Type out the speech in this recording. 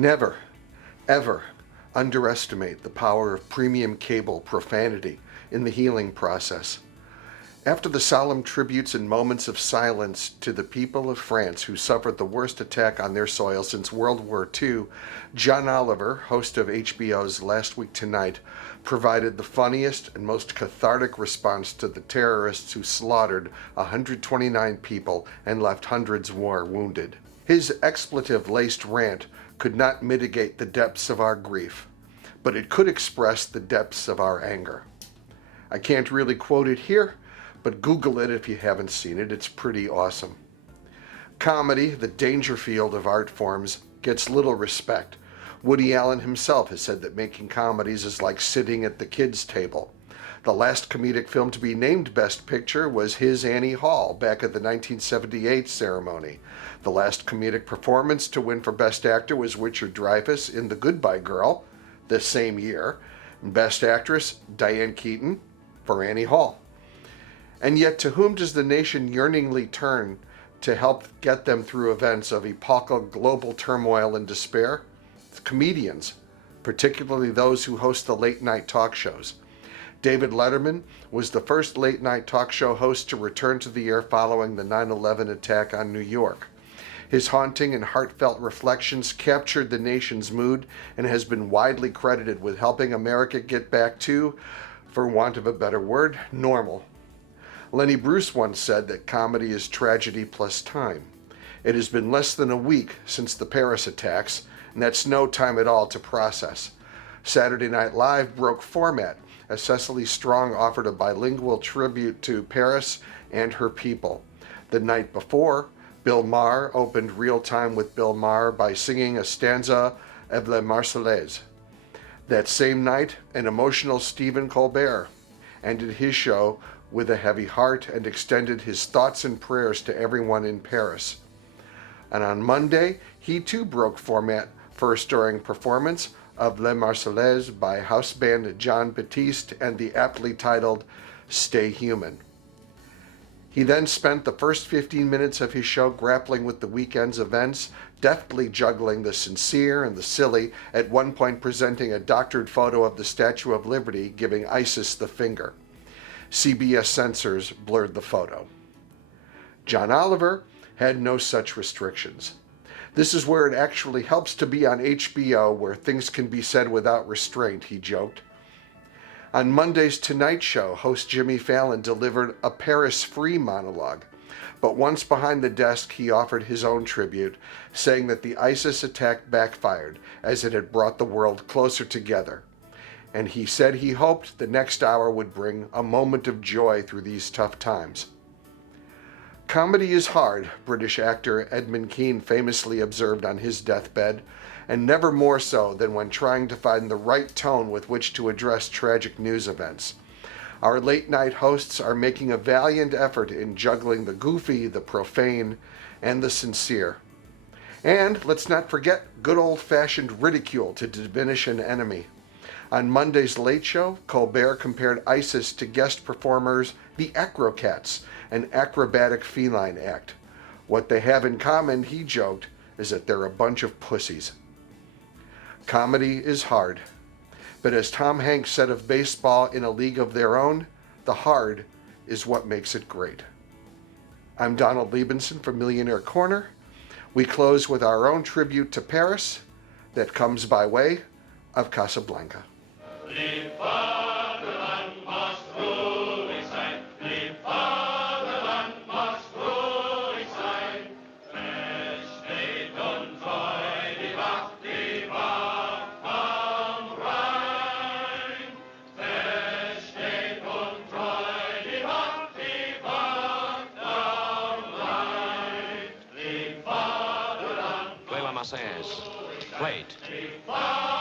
Never, ever underestimate the power of premium cable profanity in the healing process. After the solemn tributes and moments of silence to the people of France who suffered the worst attack on their soil since World War II, John Oliver, host of HBO's Last Week Tonight, provided the funniest and most cathartic response to the terrorists who slaughtered 129 people and left hundreds more wounded. His expletive-laced rant could not mitigate the depths of our grief, but it could express the depths of our anger. I can't really quote it here, but Google it if you haven't seen it. It's pretty awesome. Comedy, the danger field of art forms, gets little respect. Woody Allen himself has said that making comedies is like sitting at the kids' table. The last comedic film to be named Best Picture was his Annie Hall back at the 1978 ceremony. The last comedic performance to win for Best Actor was Richard Dreyfuss in The Goodbye Girl this same year. And Best Actress, Diane Keaton for Annie Hall. And yet, to whom does the nation yearningly turn to help get them through events of epochal global turmoil and despair? It's comedians, particularly those who host the late-night talk shows. David Letterman was the first late-night talk show host to return to the air following the 9/11 attack on New York. His haunting and heartfelt reflections captured the nation's mood and has been widely credited with helping America get back to, for want of a better word, normal. Lenny Bruce once said that comedy is tragedy plus time. It has been less than a week since the Paris attacks, and that's no time at all to process. Saturday Night Live broke format as Cecily Strong offered a bilingual tribute to Paris and her people. The night before, Bill Maher opened Real Time with Bill Maher by singing a stanza of Les Marseillaises. That same night, an emotional Stephen Colbert ended his show with a heavy heart and extended his thoughts and prayers to everyone in Paris. And on Monday, he too broke format for a stirring performance of Les Marseillaises by house band John Baptiste and the aptly titled Stay Human. He then spent the first 15 minutes of his show grappling with the weekend's events, deftly juggling the sincere and the silly, at one point presenting a doctored photo of the Statue of Liberty giving ISIS the finger. CBS censors blurred the photo. John Oliver had no such restrictions. This is where it actually helps to be on HBO, where things can be said without restraint, he joked. On Monday's Tonight Show, host Jimmy Fallon delivered a Paris-free monologue. But once behind the desk, he offered his own tribute, saying that the ISIS attack backfired, as it had brought the world closer together. And he said he hoped the next hour would bring a moment of joy through these tough times. Comedy is hard, British actor Edmund Kean famously observed on his deathbed, and never more so than when trying to find the right tone with which to address tragic news events. Our late-night hosts are making a valiant effort in juggling the goofy, the profane, and the sincere. And let's not forget good old-fashioned ridicule to diminish an enemy. On Monday's Late Show, Colbert compared ISIS to guest performers the Acrocats, an acrobatic feline act. What they have in common, he joked, is that they're a bunch of pussies. Comedy is hard. But as Tom Hanks said of baseball in A League of Their Own, the hard is what makes it great. I'm Donald Liebenson from Millionaire Corner. We close with our own tribute to Paris that comes by way of Casablanca. Lieb Vaterland, machst ruhig sein. Lieb Vaterland, machst ruhig sein. Fest steht und treu die Wacht am Rhein. Fest steht und treu die Wacht am Rhein. Lieb Vaterland, Play La Marseillaise. Play it. Lieb Vaterland.